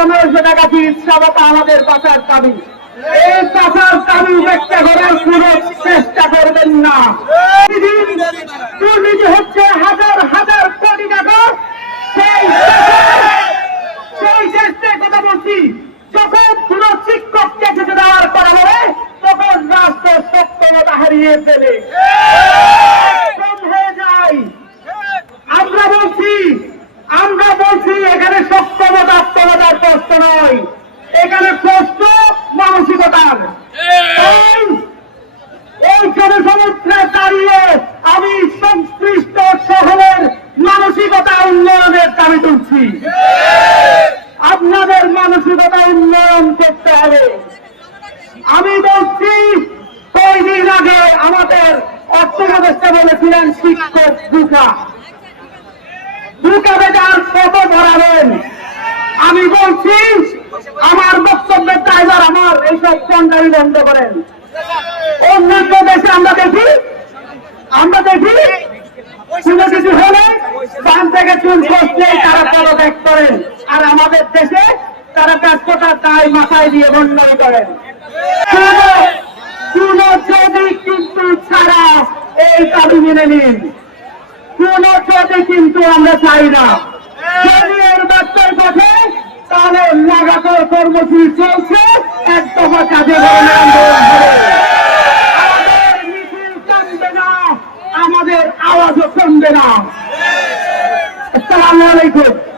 পনেরোশো টাকা চিকিৎসা ভাতা আমাদের বাঁচার দাবি। এই বাঁচার দাবি উপেক্ষা করার চেষ্টা করবেন না। দুর্নীতি হচ্ছে হাজার হাজার কোটি টাকা। সেই সেই দেশে কথা বলছি, যখন কোন শিক্ষককে কিছু দেওয়ার হবে তখন রাষ্ট্র সক্ষমতা হারিয়ে ফেলে। দাঁড়িয়ে আমি সংশ্লিষ্ট শহরের মানসিকতা উন্নয়নের দাবি তুলছি। আপনাদের মানসিকতা উন্নয়ন করতে হবে। আমি বলছি কয়দিন আগে আমাদের অর্থ উপদেষ্টা বলেছিলেন শিক্ষক দুকা দুকা বেটার কত ধরাবেন আমি বলছি, আমার বক্তব্যের ড্রাইভার আমার এইসব পন্ডারি বন্ধ করেন। অন্যান্য দেশে আমরা থেকে চুল খসলেই তারা পদত্যাগ করেন। আর আমাদের দেশে তারা ব্যস্ততা তাই মাথায় দিয়ে বন্ধন করেন কোন যদি কিন্তু ছাড়া এই দাবি মেনে নিন। কোন যদি কিন্তু আমরা চাই না। যদি এর পথে তাহলে লাগাতার কর্মসূচি চলছে এক দফা কাজে আমাদের আওয়াজও শুনবে না। Assalamualaikum.